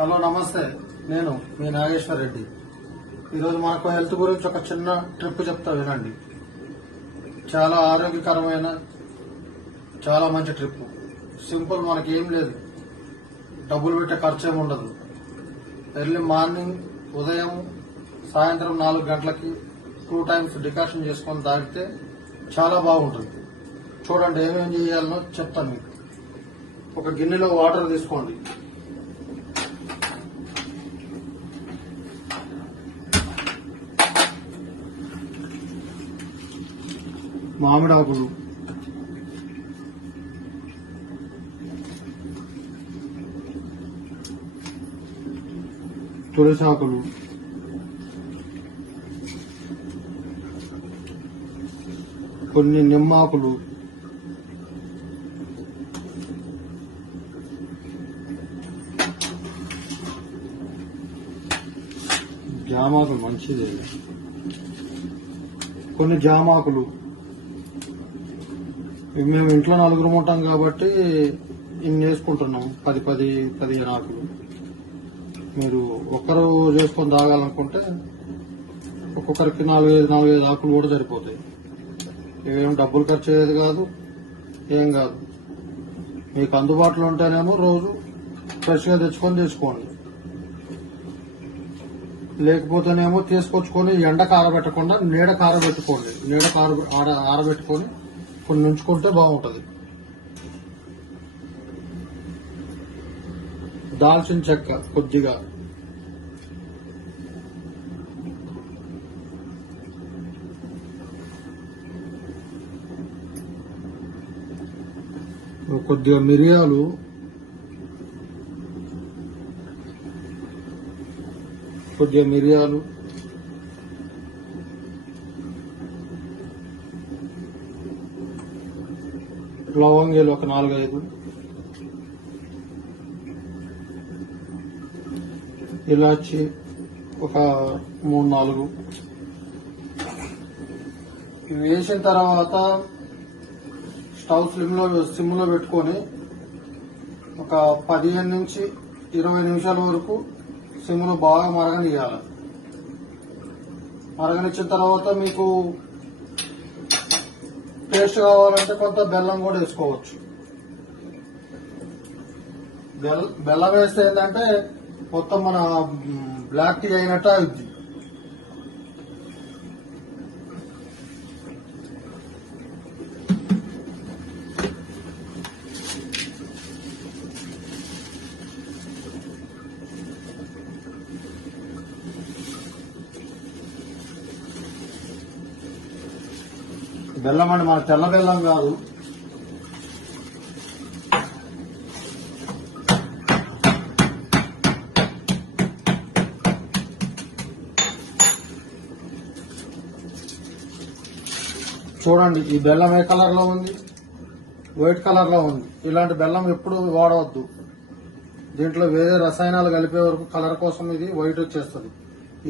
Hello నమస్తే. నేను మీ నాగేశ్వర్ రెడ్డి. ఈరోజు మనకు హెల్త్ గురించి ఒక చిన్న ట్రిప్ చెప్తా వినండి. చాలా ఆరోగ్యకరమైన చాలా మంచి ట్రిప్. సింపుల్ మనకి ఏం లేదు. డబ్బులు పెట్టే ఖర్చు ఏమి ఉండదు. ఎర్లీ మార్నింగ్ ఉదయం సాయంత్రం నాలుగు గంటలకి టూ టైమ్స్ డికాషన్ చేసుకొని తాగితే చాలా బాగుంటుంది. చూడండి ఏమేం చేయాలనో చెప్తాను మీకు. ఒక గిన్నెలో వాటర్ తీసుకోండి. మామిడాకులు. తులసాకులు. ఆకులు కొన్ని నిమ్మాకులు. జామాకులు మంచిది. కొన్ని జామాకులు. మేము ఇంట్లో నలుగురు ఉంటాం కాబట్టి ఇన్ని వేసుకుంటున్నాం పది పది పదిహేను ఆకులు మీరు ఒక్కరు చేసుకొని తాగాలనుకుంటే ఒక్కొక్కరికి నాలుగైదు నాలుగైదు ఆకులు కూడా సరిపోతాయి. ఏం డబ్బులు ఖర్చు అయ్యేది కాదు ఏం కాదు. మీకు అందుబాటులో ఉంటేనేమో రోజు ఫ్రెష్గా తెచ్చుకొని తీసుకోండి. లేకపోతేనేమో తీసుకొచ్చుకొని ఎండ కారబెట్టకుండా నీడ కారబెట్టుకోండి. నీడ కార ఆరబెట్టుకొని కొన్ని ఉంచుకుంటే బాగుంటుంది. దాల్చిన చెక్క కొద్దిగా. కొద్దిగా మిరియాలు. కొద్దిగా మిరియాలు. లవంగిలు ఒక నాలుగైదు ఇలాచి ఒక మూడు నాలుగు. ఇవి వేసిన తర్వాత స్టవ్ స్లిమ్లో సిమ్లో పెట్టుకొని ఒక పదిహేను నుంచి ఇరవై నిమిషాల వరకు సిమ్లో బాగా మరగనియాలి మరగనిచ్చిన తర్వాత మీకు టేస్ట్ కావాలంటే కొంత బెల్లం కూడా వేసుకోవచ్చు. బెల్- బెల్లం వేస్తే ఏంటంటే మొత్తం మన బ్లాక్ టీ అయినట్టు అవుద్ది బెల్లం అంటే మన తెల్ల బెల్లం కాదు. చూడండి ఈ బెల్లం ఏ కలర్లో ఉంది? వైట్ కలర్లో ఉంది. ఇలాంటి బెల్లం ఎప్పుడు వాడవద్దు. దీంట్లో వేరే రసాయనాలు కలిపే వరకు కలర్ కోసం ఇది వైట్ వచ్చేస్తుంది.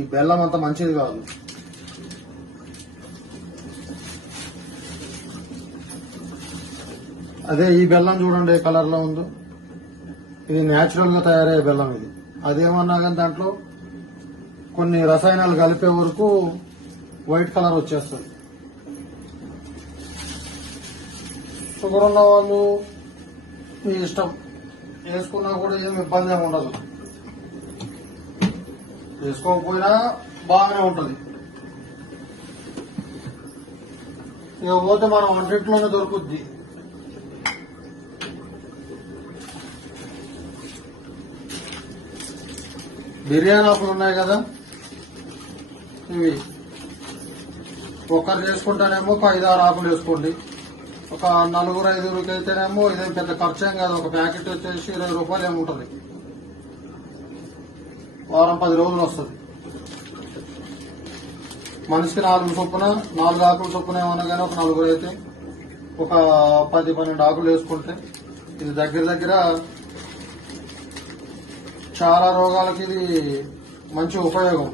ఈ బెల్లం అంత మంచిది కాదు. అదే ఈ బెల్లం చూడండి ఏ కలర్లో ఉందో. ఇది న్యాచురల్గా తయారయ్యే బెల్లం ఇది. అదేమన్నా కానీ దాంట్లో కొన్ని రసాయనాలు కలిపే వరకు వైట్ కలర్ వచ్చేస్తుంది. షుగర్ ఉన్న వాళ్ళు మీ ఇష్టం. వేసుకున్నా కూడా ఏం ఇబ్బంది ఏమి ఉండదు. వేసుకోకపోయినా బాగానే ఉంటుంది. ఇక పోతే మనం వంటింట్లోనే దొరుకుద్ది. బిర్యానీ ఆకులు ఉన్నాయి కదా? ఇవి. ఒకరు చేసుకుంటానేమో ఒక ఐదు ఆరు ఆకులు వేసుకోండి. ఒక నలుగురు ఐదుగురికి అయితేనేమో ఇదేం పెద్ద ఖర్చేం కాదు. ఒక ప్యాకెట్ వచ్చేసి ఇరవై రూపాయలు ఏముంటుంది వారం పది రోజులు వస్తుంది. మనిషికి నాలుగు చొప్పున నాలుగు ఆకులు చొప్పున ఏమన్నా కానీ ఒక నలుగురు అయితే ఒక పది పన్నెండు ఆకులు వేసుకుంటే ఇది దగ్గర దగ్గర చాలా రోగాలకి ఇది మంచి ఉపయోగం.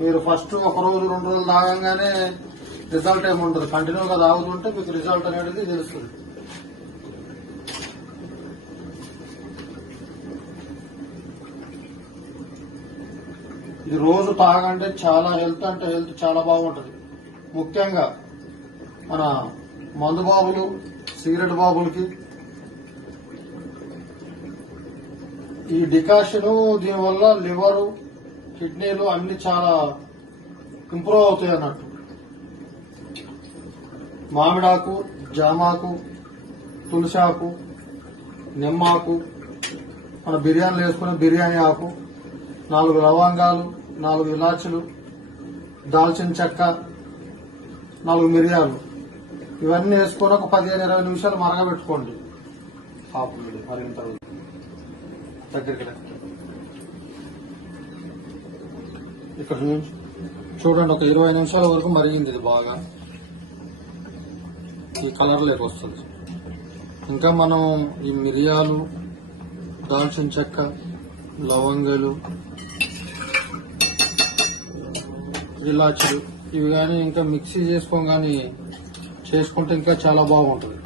మీరు ఫస్ట్ ఒక రోజు రెండు రోజులు తాగంగానే రిజల్ట్ ఏముంటుంది ఉండదు కంటిన్యూగా తాగుతుంటే మీకు రిజల్ట్ అనేది తెలుస్తుంది. ఇది రోజు తాగంటే చాలా హెల్త్ అంటే హెల్త్ చాలా బాగుంటుంది. ముఖ్యంగా మన మందు బాబులు సిగరెట్ బాబులకి ఈ డికాషన్ దీనివల్ల లివర్ కిడ్నీలు అన్ని చాలా ఇంప్రూవ్ అవుతాయి అన్నట్టు. మామిడాకు జామాకు తులసాకు నిమ్మాకు మన బిర్యానీలు వేసుకునే బిర్యానీ ఆకు నాలుగు లవంగాలు నాలుగు ఇలాచులు దాల్చిన చెక్క నాలుగు మిరియాలు. ఇవన్నీ వేసుకొని ఒక పదిహేను ఇరవై నిమిషాలు మరగబెట్టుకోండి. ఆపులు మరిగిన తర్వాత దగ్గరికి ఇక్కడ చూడండి ఒక ఇరవై నిమిషాల వరకు మరిగింది ఇది బాగా. ఈ కలర్ లేక వస్తుంది. ఇంకా మనం ఈ మిరియాలు దాల్చిన చెక్క లవంగాలు ఇలాచీలు ఇవి కానీ ఇంకా మిక్సీ చేసుకొని కానీ చేసుకుంటే ఇంకా చాలా బాగుంటుంది.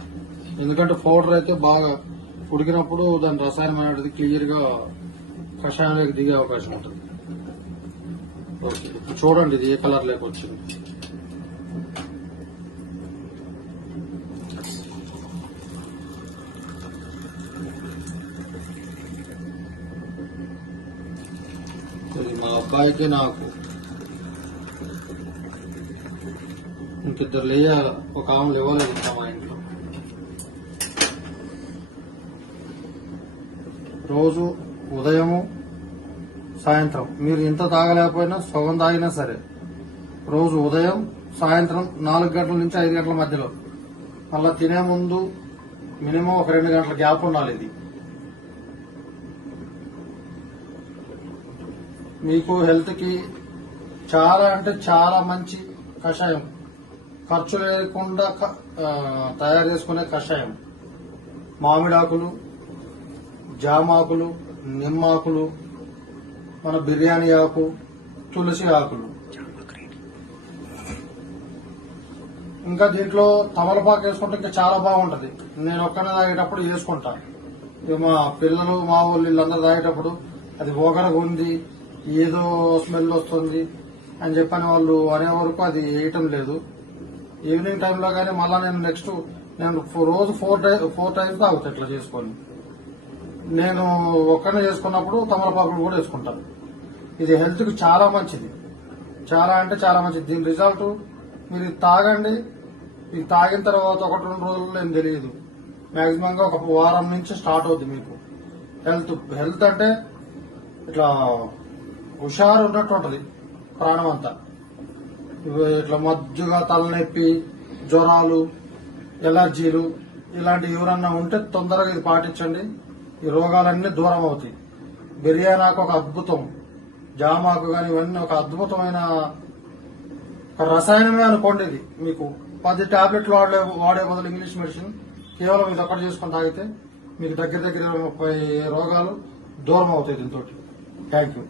ఎందుకంటే పౌడర్ అయితే బాగా ఉడికినప్పుడు దాని రసాయనం అనేది క్లియర్గా కషాయంలోకి దిగే అవకాశం ఉంటుంది. ఇప్పుడు చూడండి ఇది ఏ కలర్ లేకొచ్చింది మా అబ్బాయికి నాకు. ఇంకిద్దరు లేయాల. ఒక ఆమె ఇవ్వలేదు ఇంకా మా ఇంట్లో రోజు ఉదయము సాయంత్రం. మీరు ఇంత తాగలేకపోయినా సగం తాగినా సరే. రోజు ఉదయం సాయంత్రం నాలుగు గంటల నుంచి ఐదు గంటల మధ్యలో. మళ్ళా తినే ముందు మినిమం ఒక రెండు గంటల గ్యాప్ ఉండాలి ఇది. మీకు హెల్త్కి చాలా అంటే చాలా మంచి కషాయం. ఖర్చు లేకుండా క- తయారు చేసుకునే కషాయం. మామిడాకులు జామాకులు నిమ్మాకులు మన బిర్యానీ ఆకు తులసి ఆకులు. ఇంకా దీంట్లో తమలపాకు వేసుకుంటే ఇంకా చాలా బాగుంటది. నేను ఒక్కనే తాగేటప్పుడు వేసుకుంటా. ఇక మా పిల్లలు మా వాళ్ళు వీళ్ళందరూ తాగేటప్పుడు అది ఓగరగా ఉంది ఏదో స్మెల్ వస్తుంది అని చెప్పని వాళ్ళు అనే వరకు అది వేయటం లేదు. ఈవినింగ్ టైంలో కానీ మళ్ళా నేను నెక్స్ట్ నేను రోజు ఫోర్ టై ఫోర్ టైమ్స్ తాగుతా ఇట్లా చేసుకొని. నేను ఒక్కనే చేసుకున్నప్పుడు తమలపాకులు కూడా వేసుకుంటాను. ఇది హెల్త్కి చాలా మంచిది. చాలా అంటే చాలా మంచిది. దీని రిజల్ట్ మీరు తాగండి. ఇది తాగిన తర్వాత ఒకటి రెండు రోజులు ఏం తెలియదు. మాక్సిమంగా ఒక వారం నుంచి స్టార్ట్ అవుద్ది మీకు. హెల్త్ హెల్త్ అంటే ఇట్లా హుషారు ఉన్నట్టు ఉంటుంది ప్రాణం అంతా. ఇట్లా మజ్జుగా తలనొప్పి జ్వరాలు ఎలర్జీలు ఇలాంటి ఎవరన్నా ఉంటే తొందరగా ఇది పాటించండి. ఈ రోగాలన్నీ దూరం అవుతాయి. బిర్యానాకు ఒక అద్భుతం. జామాకు కానీ ఇవన్నీ ఒక అద్భుతమైన ఒక రసాయనమే అనుకోండి ఇది. మీకు పది టాబ్లెట్లు వాడే వాడే బదులు ఇంగ్లీష్ మెడిసిన్ కేవలం ఇది ఒక్కటి చేసుకొని తాగితే మీకు దగ్గర దగ్గర ముప్పై రోగాలు దూరం అవుతాయి దీంతో థ్యాంక్ యూ.